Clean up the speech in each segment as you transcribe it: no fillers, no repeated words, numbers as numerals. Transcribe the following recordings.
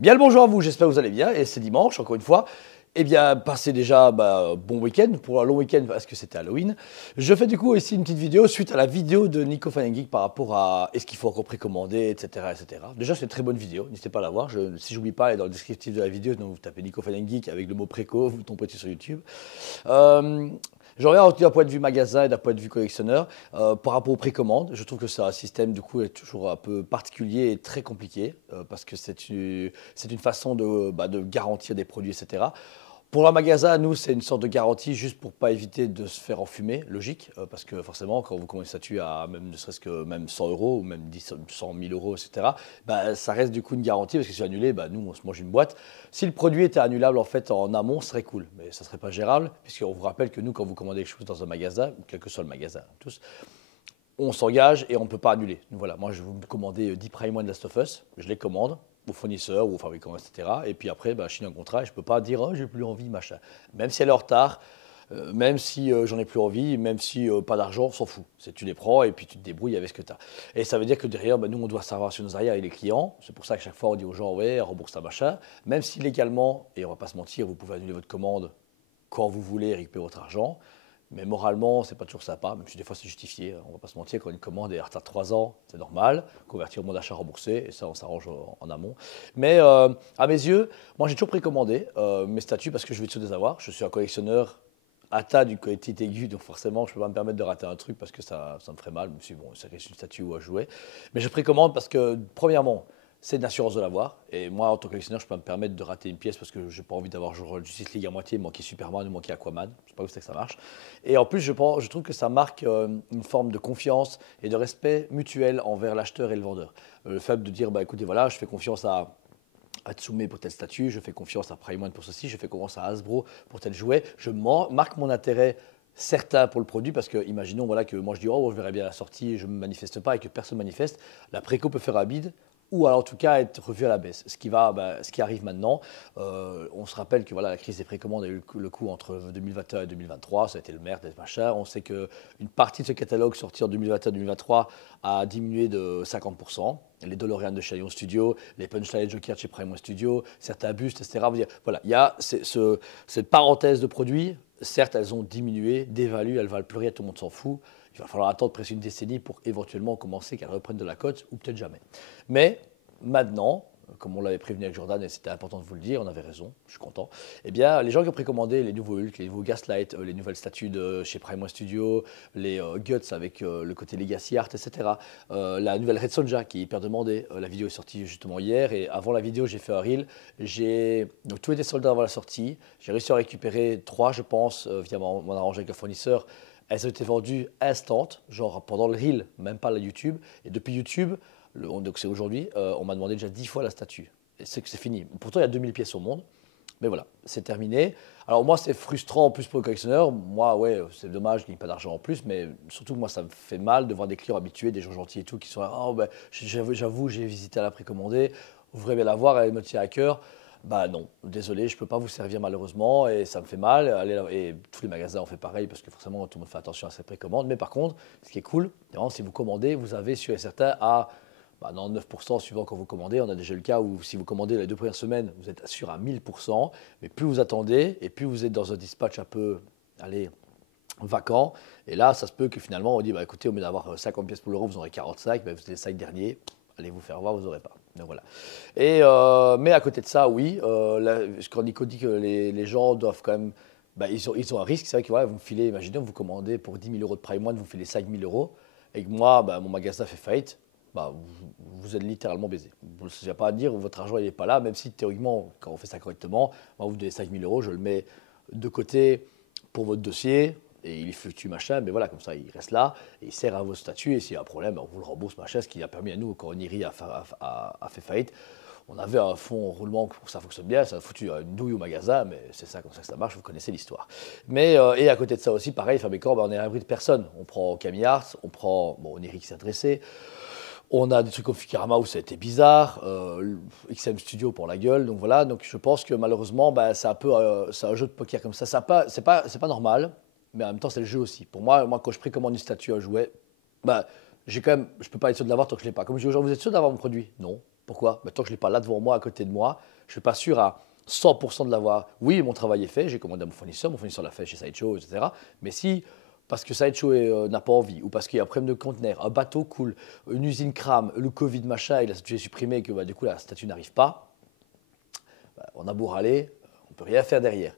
Bien le bonjour à vous, j'espère que vous allez bien. Et c'est dimanche, encore une fois. Eh bien, passez déjà bon week-end, pour un long week-end parce que c'était Halloween. Je fais du coup ici une petite vidéo suite à la vidéo de Nico Fan Geek par rapport à est-ce qu'il faut encore précommander, etc., etc. Déjà, c'est une très bonne vidéo, n'hésitez pas à la voir. Si j'oublie pas, elle est dans le descriptif de la vidéo, donc vous tapez Nico Fan Geek avec le mot préco, vous tombez sur YouTube. Euh, Je reviens d'un point de vue magasin et d'un point de vue collectionneur. Par rapport aux précommandes, je trouve que c'est un système du coup est toujours un peu particulier et très compliqué parce que c'est une façon de garantir des produits, etc. Pour le magasin, nous, c'est une sorte de garantie juste pour pas éviter de se faire enfumer, logique, parce que forcément, quand vous commandez une statue à même ne serait-ce que même 100 euros ou même 10, 100 000 euros, etc., ça reste du coup une garantie parce que si c'est annulé, nous, on se mange une boîte. Si le produit était annulable en fait en amont, ce serait cool, mais ça serait pas gérable, puisqu'on vous rappelle que nous, quand vous commandez quelque chose dans un magasin, quel que soit le magasin, tous, on s'engage et on ne peut pas annuler. Donc voilà, moi je vais vous commander 10 Prime One de Last of Us, je les commande au fournisseur ou au fabricant, etc. Et puis après, je signe un contrat et je ne peux pas dire oh, j'ai plus envie, machin. Même si elle est en retard, même si j'en ai plus envie, même si pas d'argent, on s'en fout. Tu les prends et puis tu te débrouilles avec ce que tu as. Et ça veut dire que derrière, nous, on doit savoir sur nos arrières et les clients. C'est pour ça que chaque fois, on dit aux gens ouais, rembourse ta machin. Même si légalement, et on ne va pas se mentir, vous pouvez annuler votre commande quand vous voulez récupérer votre argent. Mais moralement, c'est pas toujours sympa, même si des fois c'est justifié. On va pas se mentir, quand une commande est en retard de 3 ans, c'est normal. Convertir au bon d'achat remboursé, et ça, on s'arrange en amont. Mais à mes yeux, moi j'ai toujours précommandé mes statues parce que je veux toujours les avoir. Je suis un collectionneur atteint d'une collectite aiguë, donc forcément, je ne peux pas me permettre de rater un truc parce que ça me ferait mal, même si bon, ça reste une statue ou à jouer. Mais je précommande parce que, premièrement, c'est une assurance de l'avoir. Et moi, en tant que collectionneur, je peux pas me permettre de rater une pièce parce que je n'ai pas envie d'avoir genre Justice League à moitié, manquer Superman ou manquer Aquaman. Je sais pas où c'est que ça marche. Et en plus, je trouve que ça marque une forme de confiance et de respect mutuel envers l'acheteur et le vendeur. Le fait de dire, écoutez, voilà, je fais confiance à Tsume pour tel statut, je fais confiance à Prime One pour ceci, je fais confiance à Hasbro pour tel jouet. Je marque mon intérêt certain pour le produit parce que, imaginons voilà, que moi je dis oh, je verrai bien la sortie, je ne me manifeste pas et que personne ne manifeste, la préco peut faire un bid ou alors en tout cas être revu à la baisse. Ce qui arrive maintenant, on se rappelle que voilà, la crise des précommandes a eu le coup entre 2021 et 2023, ça a été le merde des machins. On sait qu'une partie de ce catalogue sorti en 2021-2023 a diminué de 50%. Les DeLorean de chez Ion Studio, les Punchline Joker de chez Prime One Studio, certains bustes, etc. Voilà, il y a cette parenthèse de produits. Certes, elles ont diminué, dévalué, elles ne valent plus rien, tout le monde s'en fout. Il va falloir attendre presque une décennie pour éventuellement commencer qu'elles reprennent de la cote, ou peut-être jamais. Mais maintenant, comme on l'avait prévenu avec Jordan, et c'était important de vous le dire, on avait raison, je suis content, eh bien, les gens qui ont précommandé les nouveaux Hulk, les nouveaux Gaslight, les nouvelles statues de chez Prime One Studio, les Guts avec le côté Legacy Art, etc., la nouvelle Red Sonja qui est hyper demandée, la vidéo est sortie justement hier, et avant la vidéo, j'ai fait un reel, donc tout était soldé avant la sortie, j'ai réussi à récupérer 3, je pense, via mon arrangement avec le fournisseur. Elles ont été vendues instant, genre pendant le reel, même pas la YouTube. Et depuis YouTube, donc c'est aujourd'hui, on m'a demandé déjà 10 fois la statue. Et c'est que c'est fini. Pourtant, il y a 2000 pièces au monde. Mais voilà, c'est terminé. Alors moi, c'est frustrant en plus pour le collectionneur. Moi, ouais, c'est dommage, je gagne pas d'argent en plus. Mais surtout que moi, ça me fait mal de voir des clients habitués, des gens gentils et tout, qui sont là, oh, j'avoue, j'ai visité à la précommandée. Vous voudrez bien la voir, elle me tient à cœur. Bah non, désolé, je ne peux pas vous servir malheureusement et ça me fait mal. Et tous les magasins ont fait pareil parce que forcément tout le monde fait attention à ses précommandes. Mais par contre, ce qui est cool, si vous commandez, vous avez sûr et certain à 99% suivant quand vous commandez. On a déjà eu le cas où si vous commandez les 2 premières semaines, vous êtes sûr à 1000%. Mais plus vous attendez et plus vous êtes dans un dispatch un peu, allez, vacant. Et là, ça se peut que finalement on dit écoutez, au lieu d'avoir 50 pièces pour l'euro, vous en aurez 45. Vous avez les 5 derniers. Allez vous faire voir, vous n'aurez pas. Donc voilà. Et, mais à côté de ça, oui, quand Nico dit que les gens doivent quand même. Ils ont un risque. C'est vrai que voilà, vous me filez, imaginez, vous commandez pour 10 000 euros de Prime One, vous me filez 5 000 euros. Et que moi, mon magasin fait faillite. Vous êtes littéralement baisé. Vous n'avez pas à dire votre argent n'est pas là, même si théoriquement, quand on fait ça correctement, moi, vous donnez 5 000 euros, je le mets de côté pour votre dossier et il fluctue, machin, mais voilà, comme ça, il reste là, et il sert à vos statuts, et s'il y a un problème, on vous le rembourse, machin, ce qui a permis à nous, quand Oniri a fait faillite, on avait un fonds roulement pour que ça fonctionne bien, ça a foutu une douille au magasin, mais c'est ça, comme ça que ça marche, vous connaissez l'histoire. Mais, et à côté de ça aussi, pareil, Fabricant, on est à l'abri de personne. On prend Camille Arts, on prend, Oniri qui s'est adressé, on a des trucs comme Fikirama où ça a été bizarre, XM Studio pour la gueule, donc voilà, donc je pense que malheureusement, c'est un peu, c'est un jeu de poker comme ça, c'est pas normal, mais en même temps c'est le jeu aussi. Pour moi, quand je précommande une statue à jouer, j'ai quand même, je peux pas être sûr de l'avoir tant que je l'ai pas. Comme je dis aux gens, vous êtes sûr d'avoir mon produit? Non. Pourquoi? Tant que je ne l'ai pas là devant moi, à côté de moi, je ne suis pas sûr à 100% de l'avoir. Oui, mon travail est fait, j'ai commandé à mon fournisseur l'a fait chez Sideshow, etc. Mais si, parce que Sideshow n'a pas envie, ou parce qu'il y a un problème de conteneur, un bateau coule, une usine crame, le Covid machin, et la statue est supprimée, et que du coup la statue n'arrive pas, on a beau râler, on ne peut rien faire derrière.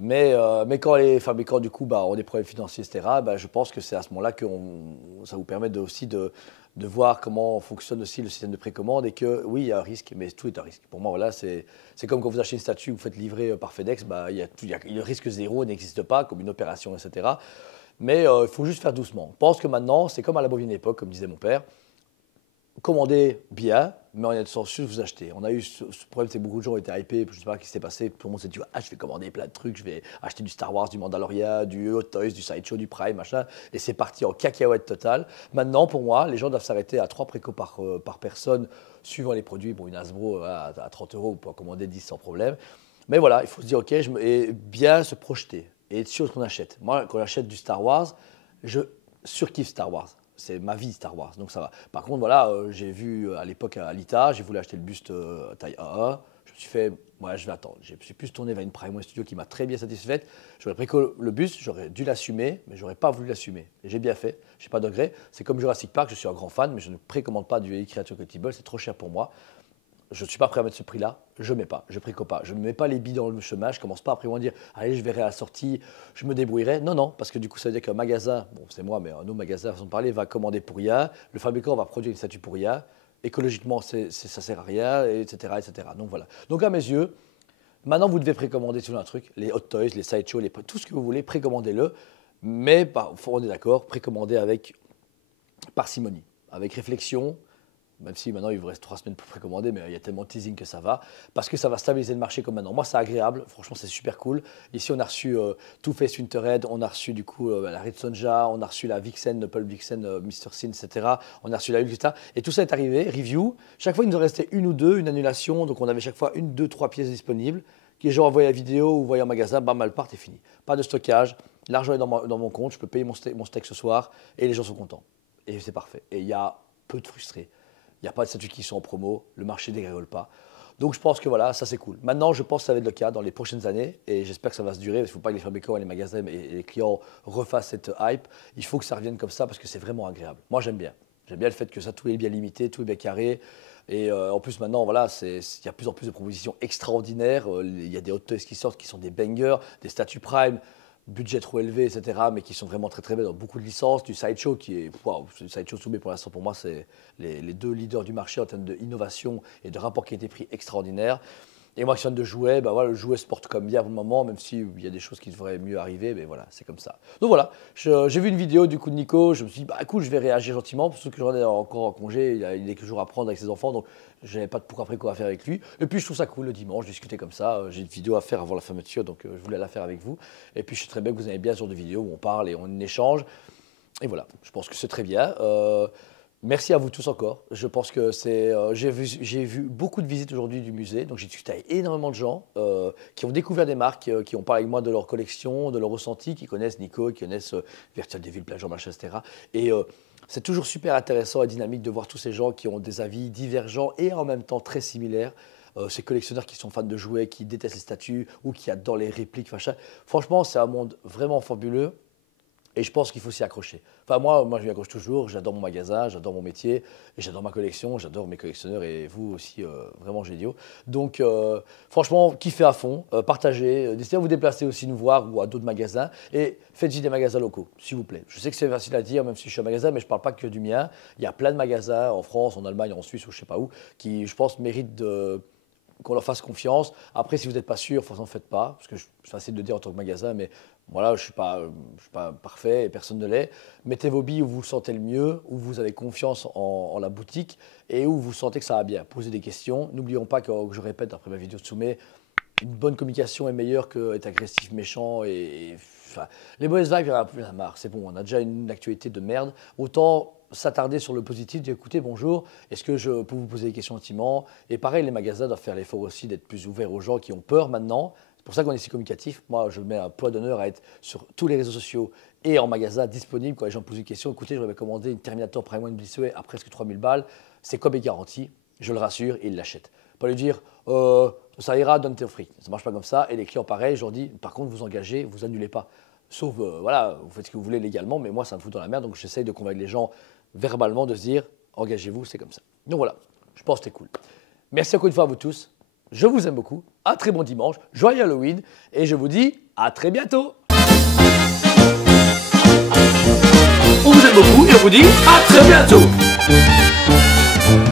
Mais quand les fabricants du coup ont des problèmes financiers, etc., je pense que c'est à ce moment-là que ça vous permet aussi de voir comment fonctionne aussi le système de précommande et que oui, il y a un risque, mais tout est un risque. Pour moi, voilà, c'est comme quand vous achetez une statue, vous faites livrer par FedEx, le risque zéro n'existe pas, comme une opération, etc. Mais il faut juste faire doucement. Je pense que maintenant, c'est comme à la bonne époque, comme disait mon père. Commandez bien, mais en étant sûr de vous acheter. On a eu ce problème, c'est que beaucoup de gens ont été hypés, je ne sais pas ce qui s'est passé, tout le monde s'est dit je vais commander plein de trucs, je vais acheter du Star Wars, du Mandalorian, du Hot Toys, du Sideshow, du Prime, machin, et c'est parti en cacahuète totale. Maintenant, pour moi, les gens doivent s'arrêter à 3 précos par personne, suivant les produits. Bon, une Hasbro à 30 €, vous pouvez en commander 10 sans problème. Mais voilà, il faut se dire et bien se projeter et être sûr de ce qu'on achète. Moi, quand j'achète du Star Wars, je surkiffe Star Wars. C'est ma vie Star Wars, donc ça va. Par contre, voilà, j'ai vu à l'époque à Alita, j'ai voulu acheter le buste taille AA. Je me suis fait, je vais attendre. Je suis plus tourné vers une Prime One Studio qui m'a très bien satisfaite. J'aurais pris que le buste, j'aurais dû l'assumer, mais j'aurais pas voulu l'assumer. Et j'ai bien fait, j'ai pas de regret. C'est comme Jurassic Park, je suis un grand fan, mais je ne précommande pas du Creature Collectible, c'est trop cher pour moi. Je ne suis pas prêt à mettre ce prix-là, je ne mets pas, je préco pas. Je ne mets pas les billes dans le chemin, je ne commence pas après moi à dire allez, je verrai à la sortie, je me débrouillerai. Non, non, parce que du coup, ça veut dire qu'un magasin, bon, c'est moi, mais un autre magasin, façon de parler, va commander pour rien, le fabricant va produire une statue pour rien, écologiquement, ça ne sert à rien, etc., etc. Donc voilà. Donc à mes yeux, maintenant, vous devez précommander sur un truc, les Hot Toys, les Sideshow, tout ce que vous voulez, précommandez-le, mais on est d'accord, précommandez avec parcimonie, avec réflexion. Même si maintenant il vous reste 3 semaines pour précommander, mais il y a tellement de teasing que ça va, parce que ça va stabiliser le marché comme maintenant. Moi, c'est agréable, franchement, c'est super cool. Ici, on a reçu Too Faced Winterred, on a reçu du coup la Red Sonja, on a reçu la Vixen, le Pulp Vixen, Mr. Sin, etc. On a reçu la Hulk, etc. Et tout ça est arrivé, review. Chaque fois, il nous en restait une ou deux, une annulation, donc on avait chaque fois une, deux, trois pièces disponibles. Que les gens envoyaient la vidéo ou voyaient en magasin, bam, elles partent et fini. Pas de stockage, l'argent est dans mon compte, je peux payer mon steak ce soir et les gens sont contents. Et c'est parfait. Et il y a peu de frustrés. Il n'y a pas de statues qui sont en promo, le marché ne dégrégole pas. Donc je pense que voilà, ça c'est cool. Maintenant, je pense que ça va être le cas dans les prochaines années et j'espère que ça va se durer. Il ne faut pas que les fabricants et les magasins et les clients refassent cette hype. Il faut que ça revienne comme ça parce que c'est vraiment agréable. Moi, j'aime bien. J'aime bien le fait que ça, tout est bien limité, tout est bien carré. Et en plus, maintenant, voilà, il y a de plus en plus de propositions extraordinaires. Il y a des hot toys qui sortent qui sont des bangers, des statues Prime, budget trop élevé, etc., mais qui sont vraiment très très belles dans beaucoup de licences. Du Sideshow qui est, le Sideshow Soubé pour l'instant pour moi, c'est les deux leaders du marché en termes d'innovation et de rapport qualité-prix extraordinaire. Et moi qui suis fan de jouets, voilà, le jouet se porte comme bien pour le moment, même s'il y a des choses qui devraient mieux arriver, mais voilà, c'est comme ça. Donc voilà, j'ai vu une vidéo du coup de Nico, je me suis dit, cool, je vais réagir gentiment, parce que j'en ai encore en congé, il a quelques jours à prendre avec ses enfants, donc je n'avais pas de pour après quoi à faire avec lui. Et puis je trouve ça cool le dimanche, discuter comme ça, j'ai une vidéo à faire avant la fermeture, donc je voulais la faire avec vous. Et puis je suis très bien que vous avez bien ce genre de vidéo où on parle et on échange. Et voilà, je pense que c'est très bien. Merci à vous tous encore. Je pense que j'ai vu beaucoup de visites aujourd'hui du musée, donc j'ai discuté avec énormément de gens qui ont découvert des marques, qui ont parlé avec moi de leur collection, de leur ressenti, qui connaissent Nico, qui connaissent Virtual Devil, Plagion, machin, etc. Et c'est toujours super intéressant et dynamique de voir tous ces gens qui ont des avis divergents et en même temps très similaires. Ces collectionneurs qui sont fans de jouets, qui détestent les statues ou qui adorent les répliques, machin. Franchement, c'est un monde vraiment fabuleux. Et je pense qu'il faut s'y accrocher. Enfin, moi je m'y accroche toujours. J'adore mon magasin, j'adore mon métier, et j'adore ma collection, j'adore mes collectionneurs et vous aussi, vraiment géniaux. Donc, franchement, kiffez à fond, partagez. N'hésitez pas à vous déplacer aussi nous voir ou à d'autres magasins. Et faites-y des magasins locaux, s'il vous plaît. Je sais que c'est facile à dire, même si je suis un magasin, mais je ne parle pas que du mien. Il y a plein de magasins en France, en Allemagne, en Suisse ou je ne sais pas où, qui, je pense, méritent qu'on leur fasse confiance. Après, si vous n'êtes pas sûr, ne faites pas, parce que c'est facile de dire en tant que magasin, mais voilà, je ne suis pas parfait et personne ne l'est. Mettez vos billes où vous vous sentez le mieux, où vous avez confiance en la boutique et où vous sentez que ça va bien. Posez des questions. N'oublions pas que je répète après ma vidéo de Soumet, une bonne communication est meilleure qu'être agressif, méchant enfin, les mauvaises vibes, il y en a plus à marre. C'est bon, on a déjà une actualité de merde. Autant s'attarder sur le positif, dire écoutez, bonjour, est-ce que je peux vous poser des questions gentiment? Et pareil, les magasins doivent faire l'effort aussi d'être plus ouverts aux gens qui ont peur maintenant. C'est pour ça qu'on est si communicatif. Moi, je mets un poids d'honneur à être sur tous les réseaux sociaux et en magasin disponible quand les gens posent une question. Écoutez, je vais commander une Terminator Prime One Blissway à presque 3000 balles. C'est quoi mes garanties? je le rassure, il l'achète. Pas lui dire ça ira, donne tes fric. Ça ne marche pas comme ça. Et les clients, pareil, je leur dis par contre, vous engagez, vous annulez pas. Sauf, voilà, vous faites ce que vous voulez légalement, mais moi, ça me fout dans la merde. Donc, j'essaye de convaincre les gens verbalement de se dire engagez-vous, c'est comme ça. Donc voilà, je pense que c'était cool. Merci encore une fois à vous tous. Je vous aime beaucoup. Un très bon dimanche, joyeux Halloween. Et je vous dis à très bientôt. On vous aime beaucoup et on vous dit à très bientôt.